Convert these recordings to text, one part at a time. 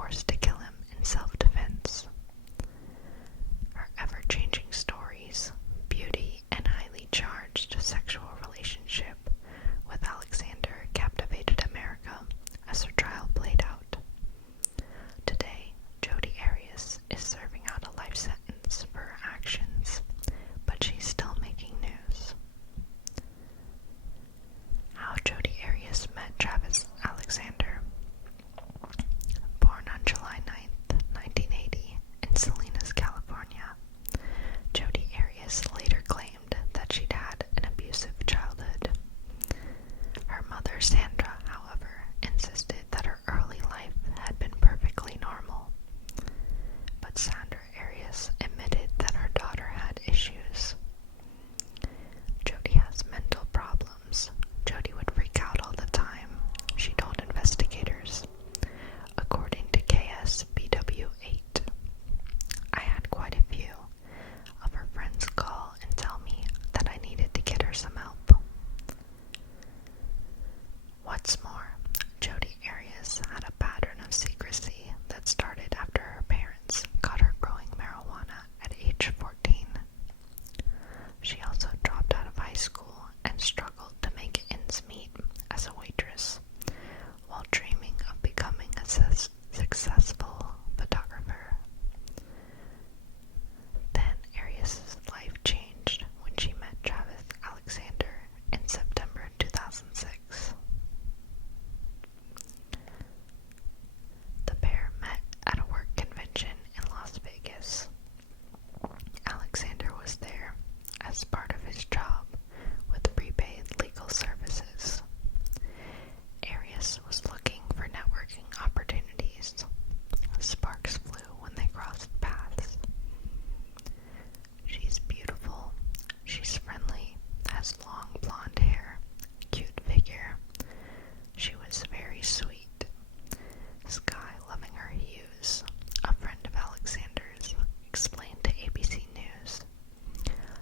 forced to kill him in self-defense. Her ever-changing stories, beauty, and highly charged sexual relationship with Alexander captivated America as her trial played out. Today, Jodi Arias is serving out a life sentence for her actions, but she's still making news. How Jodi Arias met Travis Alexander. Born on July 9th, 1980, in Salinas, California, Jodi Arias later claimed that she'd had an abusive childhood. Her mother, Sandra, however, insisted that her early life had been perfectly normal. But Sandra Arias admitted that her daughter had issues. Jodi has mental problems. Jodi would freak out all the time, she told investigators. According to KSBW8, I had quite a few of her friends call and tell me that I needed to get her some help. What's more, Jodi Arias had a pattern of secrecy that started after her parents caught her growing marijuana at age 14. She also dropped out of high school and struggled to make ends meet as a waitress, while dreaming of becoming a successful photographer. Then Arias' life changed when she met Travis Alexander in September 2006. The pair met at a work convention in Las Vegas. Alexander was there as part of his job with prepaid legal services. Arias was looking for networking opportunities. Sparks flew when they crossed paths. She's beautiful, she's friendly, has long blonde hair, cute figure. She was very sweet. Sky loving her hues, a friend of Alexander's, explained to ABC News.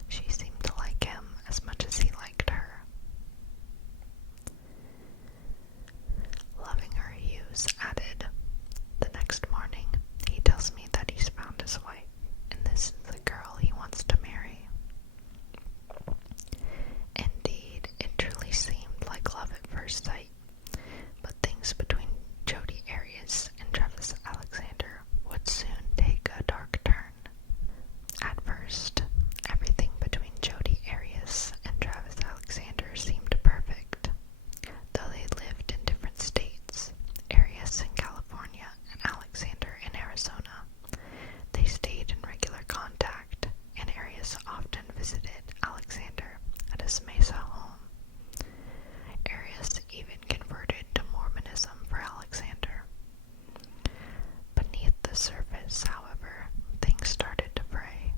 She seemed to like him as much as he liked her. Loving her hues added, the next morning, he tells me that he's found his wife, and this is the girl he wants to marry. Indeed, it truly seemed like love at first sight, but things between Jodi Arias and Travis Alexander would soon take a dark turn. At first, everything between Jodi Arias and Travis Alexander seemed perfect. Though they lived in different states, Arias in California and Alexander in Arizona, they stayed in regular contact, and Arias often visited Alexander at his Mesa home. Arias even converted to Mormonism for Alexander. Beneath the surface, however, things started to fray.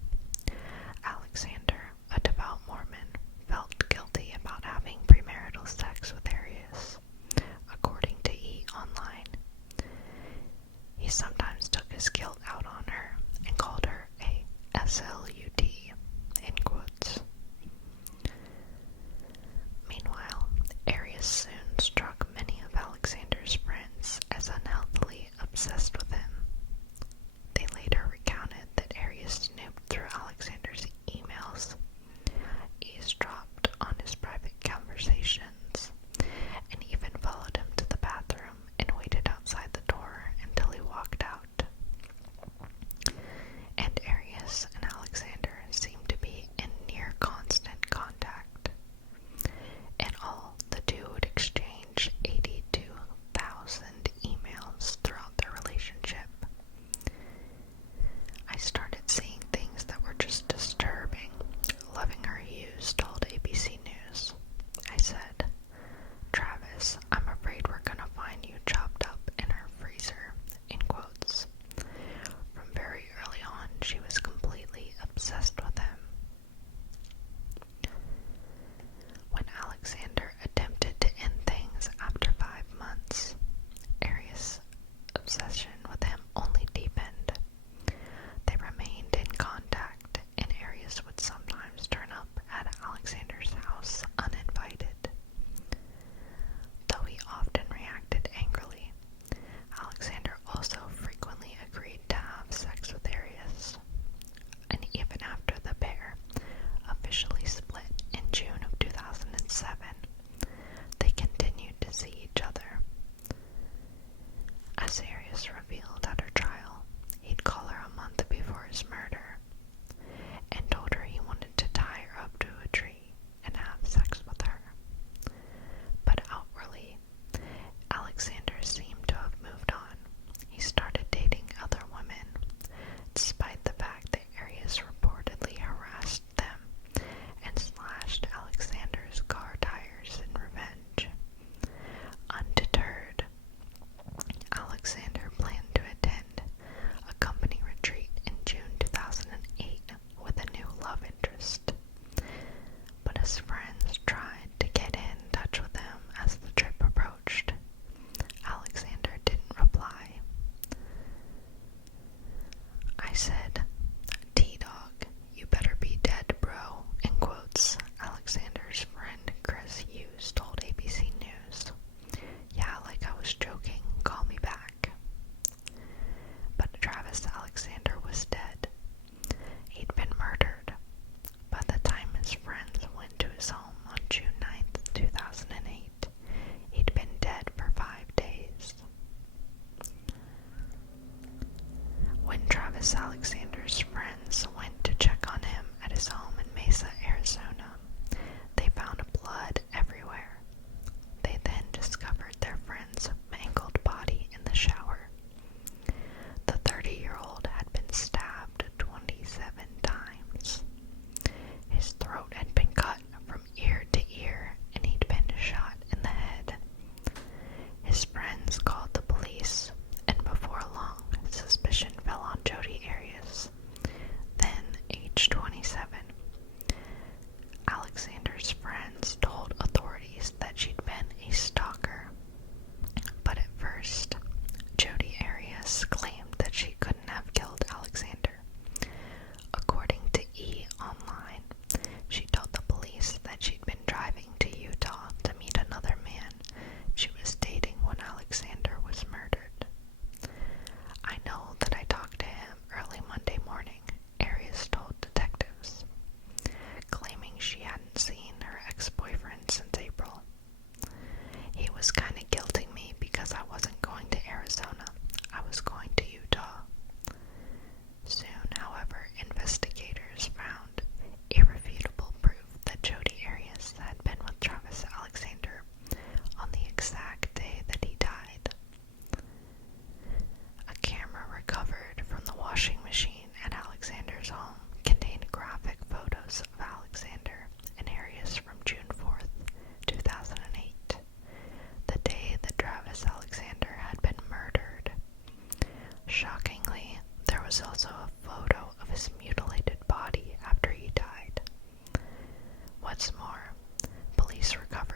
Alexander, a devout Mormon, felt guilty about having premarital sex with Arias, according to E! Online. He sometimes took his guilt out on her and called her a SLUT, in quotes. Meanwhile, Arias soon struck many of Alexander's friends as unhealthily obsessed with him. They later Arias' murder and told her he wanted to tie her up to a tree and have sex with her. But outwardly, Alexander seemed to have moved on. He started dating other women, despite the fact that Arias reportedly harassed them and slashed Alexander's car tires in revenge. Undeterred, Alexander planned to attend a company retreat in June 2008 with a new love interest. But his friends tried to get in touch with him as the trip approached. Alexander didn't reply. I said, T-Dog, you better be dead, bro, in quotes, Alexander's friend Chris Hughes told ABC News. Yeah, like I was joking, call me back. But Travis Alexander was dead. He'd been murdered. By the time his friends went to his home on June 9th, 2008, he'd been dead for 5 days. When Travis Alexander's friends went to check on him at his home in Mesa, Arizona, they found blood everywhere. They then discovered their friend's mangled body in the shower. The 30-year-old had been stabbed 27 times. His throat had been cut from ear to ear, and he'd been shot in the head. His friends called the police, and before long, suspicion fell on Jodi Arias, then age 27. Alexander's friends told authorities that she'd been a stalker. But at first, Jodi Arias claimed that she couldn't have killed Alexander. According to E! Online, she told the police that she'd been driving to Utah to meet another man she was dating when Alexander was murdered. I know that I talked to him early Monday morning, Arias told detectives, claiming she hadn't seen her ex-boyfriend since April. He was kinda guilting me because I wasn't going to Arizona. I was going to Utah. Soon, however, investigators found irrefutable proof that Jodi Arias had been with Travis Alexander on the exact day that he died. A camera recovered from the washing machine at Alexander's home contained graphic photos of Alexander and Arias from June 4th, 2008, the day that Travis Alexander had been murdered. Shockingly, there was also a photo of his mutilated body after he died. What's more, police recovered